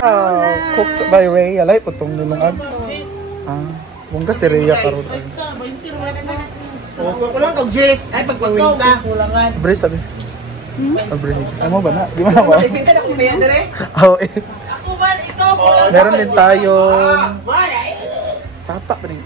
Cooked by Rhea. Alay po itong nilungag. Bungga si Rhea karon. Ko lang kag Jess. Ay pagpawinta. Bre sabi. Bre. Ano ba na? Di ba na ko? Ipinta na ko may andere. Oh, eh. Ako man, ikaw. Meron din tayong sapa pa rin.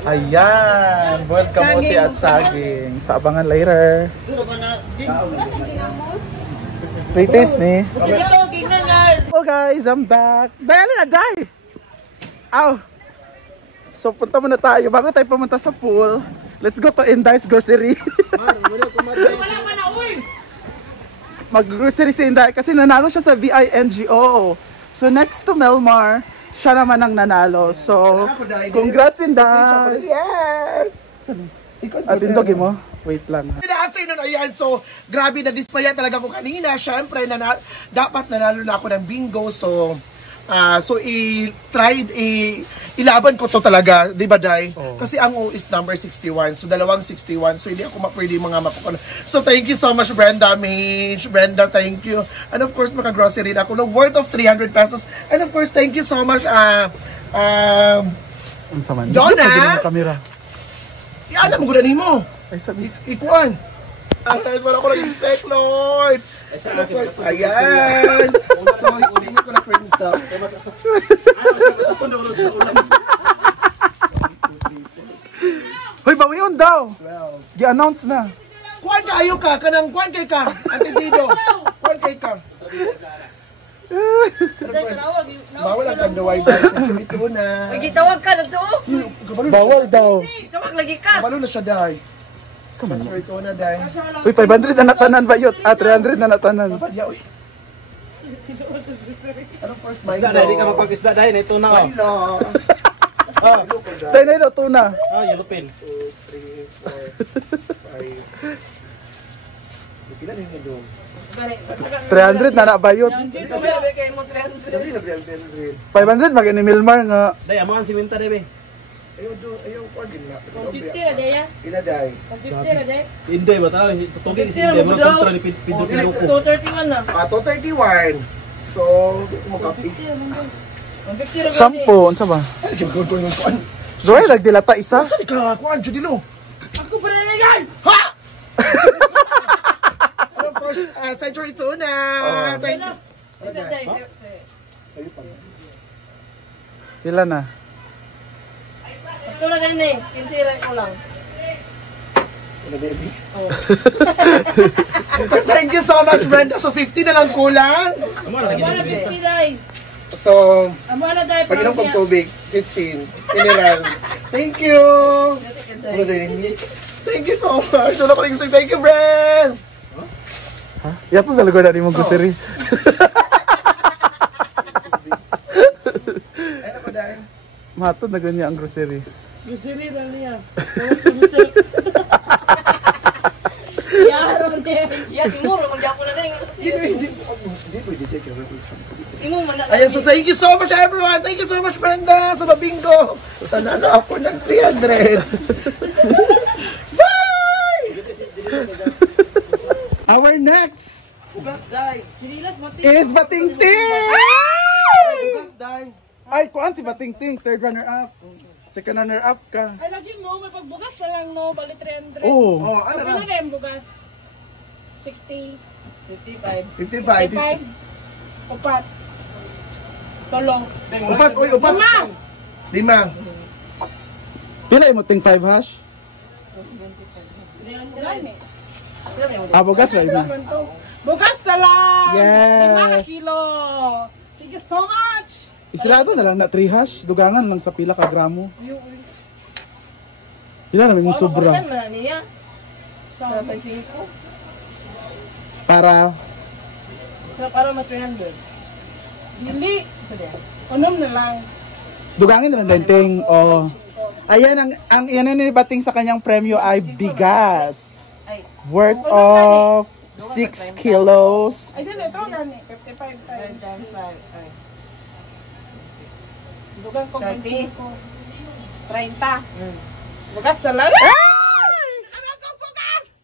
Ayan, boiled kamote at saging. Sa abangan later. Free taste ni. Oh guys, I'm back. Dahil na, die! Ow! So punta muna tayo. Bago tayo pumunta sa pool, let's go to Indai's Grocery. Mag-grocery si Inday kasi nanalo siya sa VINGO. So next to Melmar, siya naman ang nanalo. So, congrats Inday! Yes! At indogin mo? Wait lang. Good afternoon, ayan. So, grabe na dismaya talaga ko kanina. Siyempre, dapat nanalo na ako ng bingo. So, ilaban ko to talaga, di ba, Day? Oh. Kasi ang O is number 61. So, dalawang 61. So, hindi ako pwede mga mapukano. So, thank you so much, Brenda. Brenda, thank you. And of course, maka-grocery na ako ng worth of 300 pesos. And of course, thank you so much, Donna. Alam mo gulanin mo. Ay, sabi. Ikuan. Wala ko nag-expect, Lord. Ayan. So, ikunin ko na friends up. Hoy, bawiyon daw. Gi-announce na. Kuan kayo ka. Kanang kuan kay ka. Antidido. Kuan kay ka. Bawal ang tandaway ba? Ito na. Gitawag ka na to. Bawal daw. Tawag lagi ka. Balo na siya, Day. Sama mo. Ito na, Day. Uy, 500 na natanan ba yun? 300 na natanan. Sapat ya, uy. Ano first, Milo? Isda, Day. Di ka magpag-isda, Day. Ito na, oh. Milo. Tayo na ilo, tuna. Yellow pin. 2, 3, 4, 5. Pila na yung doon? 300 na nabayot. 500 mag ni Milmar nga. Day, amo ang siminta, Day. Ayaw kuan din na. 50 na daya. Ila, Day. 50 na daya. Hindi ba talaga? Tutugin si Day. Mga kontra ni Pido Pinuko. 231 na. 231. So, mo kapi. 50 na. Shampoo, unsa ba? Ay, gagawin ko kuan. Zoe, nagdilata isa. Saan ka kuan, Judilo? Ako pa na yan! Ha! Of course, Century Tuna. Thank you. Isa day. Sa'yo pa. Pila na? Ito na ganyan eh. Kinsiray ko lang. Ano, baby? Thank you so much, Brenda. So, 50 na lang kulang. Amo na lagi Amo na Day. 50 day. So, Amo na day. pag inom pang tubig, 15. General. Thank you. Ano din? Thank you so much. Wala ko expect. Thank you, Brand. Ha? Yato sa lugar na di mo grocery. Ano ba dahil? Matod na ganyan ang grocery. Grocery na niya. Yaro din. Ya, siguro magyako na din. Hindi pwede check your Imo man na. Ayan, so thank you so much, everyone. Thank you so much, Brenda, sa mabingo. Tanalo ako ng 300. Bye! Our next Bugas, Day. Sinilas mati. is Batingting! Bugas, Day. Ay, kuan si Batingting, third runner up. Second runner up ka. Ay lagi mo may pagbugas na lang no, bali 300. Oh. Oh, ano Ano na? na yung bugas? 60, 55, 55. 55, upat, tolong. Upat, uy, upat. 5. Pila mo ting 5 hash? Bugas ra imo. Bugas na lang! Yes. 5 kilo! Thank you so much! Isilado na lang na 3 hash, dugangan lang sa pila ka gramo. Pila na may sobra. Ano na niya? Sa 5. Para Para mas 300. Dili. Unom na lang. dugangin na lang ting oh. Ayan ang yan ni Bating sa kanyang premyo ay bigas. Ay. Worth of 6 kilos. Ay, dili. Ito na ni. 55 times 5. Ay. Dugang ko 25. 30. Bugas na lang.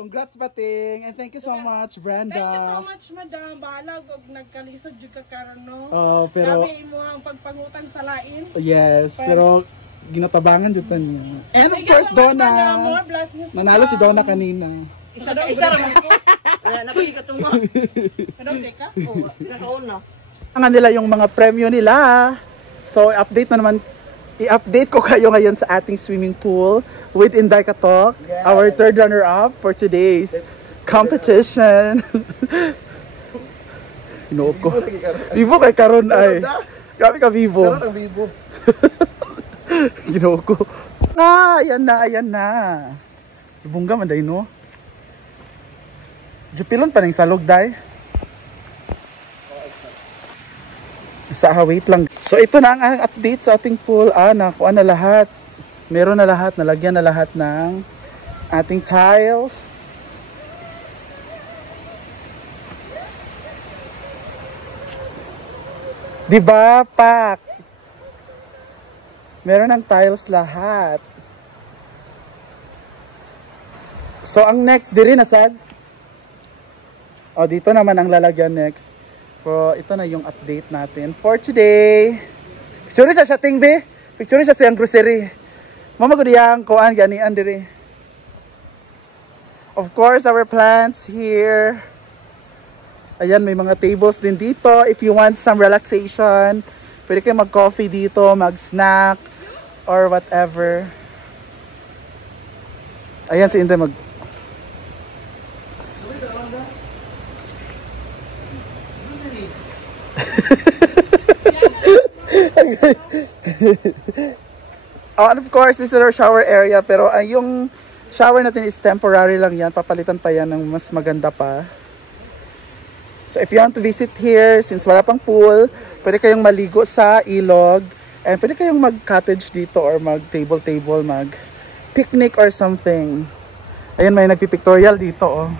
Congrats, Bating. And thank you so much, Brenda. Thank you so much, madam. Bahala kung nagkalisod yung kakaroon, no? Oh, pero... Sabi mo ang pagpangutang sa lain. Yes, pero ginatabangan dito niya. And of course, Donna. Manalo si Donna kanina. Isa raman ko. Wala na ko yung katuma. Kadang ka? Oo, isa kauna. Ang nila yung mga premyo nila. So, i-update ko kayo ngayon sa ating swimming pool with Inday Katok, our third runner-up for today's competition. Inoog ko. Vivo kay Karon ay. Grabe ka, Vivo. Karon ang Vivo. Inoog ko. Ah, ayan na. Bungga man day, no? Jupilon pa rin salog, day. Wait lang. So ito na ang update sa ating pool. Nakuha na lahat. Meron na lahat. Nalagyan na lahat ng ating tiles. Diba, Pak? Meron ng tiles lahat. So ang next, diri na sad. O, dito naman ang lalagyan next. So, ito na yung update natin for today. Picture sa shooting, be. Picture sa siyang grocery. Mamagudiyang kuan ganian diri. Of course, our plants here. Ayan, may mga tables din dito. If you want some relaxation, pwede kayo mag-coffee dito, mag-snack, or whatever. Ayan, si Inday mag... And of course, this is our shower area, pero yung shower natin is temporary lang yan. Papalitan pa yan ng mas maganda pa. So if you want to visit here, since wala pang pool, pwede kayong maligo sa ilog, and pwede kayong mag-cottage dito or mag-table, mag-picnic or something. Ayan, may nagpipictorial dito, oh.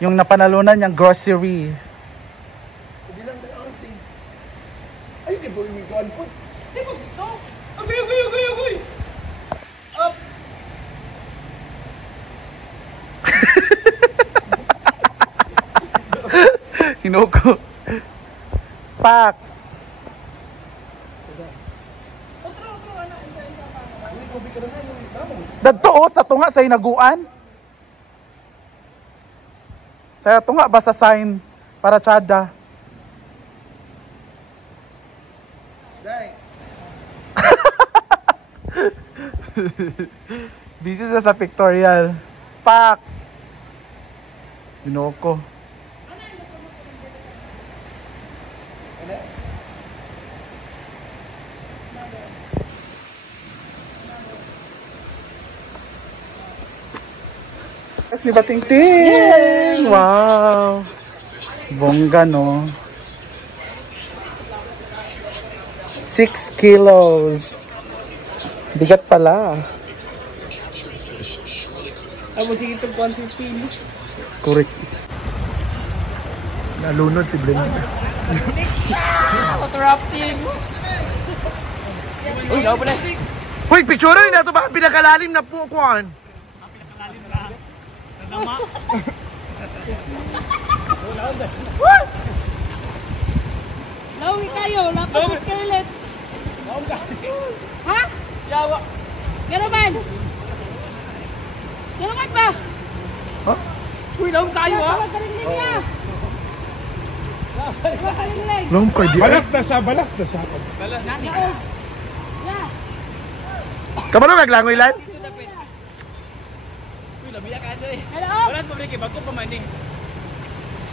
Yung napanalunan niyang grocery. Ay, di ba yung kuan po? Di ba ito? Agoy! Up! Hinoko. Pak! Dadto o, sa tunga sa inaguan. Sa tunga ba sa sign para tsada? Busy sa pictorial. Pak! Hinoko. Ni Bating Ting! Wow! Bongga, no? 6 kilos. Bigat pala. Amo sige itong 150. Correct. Nalunod si Brenda. Interrupting. Uy, daw pala. Uy, picture na ito ba? Pinakalalim na po, kuan. Lawi kayo, lapas sa Scarlett. Ha? Yawa. Gano'n man? Gano'n man ba? Ha? Uy, daw tayo ha. Magkalingling niya. Magkalingling. Long card. Balas na siya. Yeah. Kamano maglangoy lan? Uy, lamiya ka ano eh. Hello? Wala sa pabriki, bago pa man eh.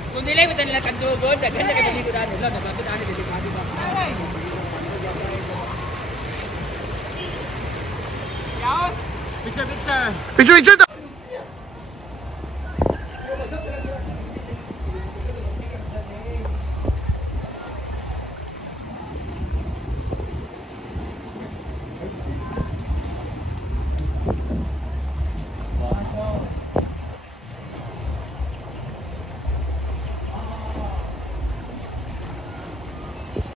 Kung nilay mo nila kandugod, daghan na kabiligo na nila, nabagod na nila, di ba? Picture. Picture to!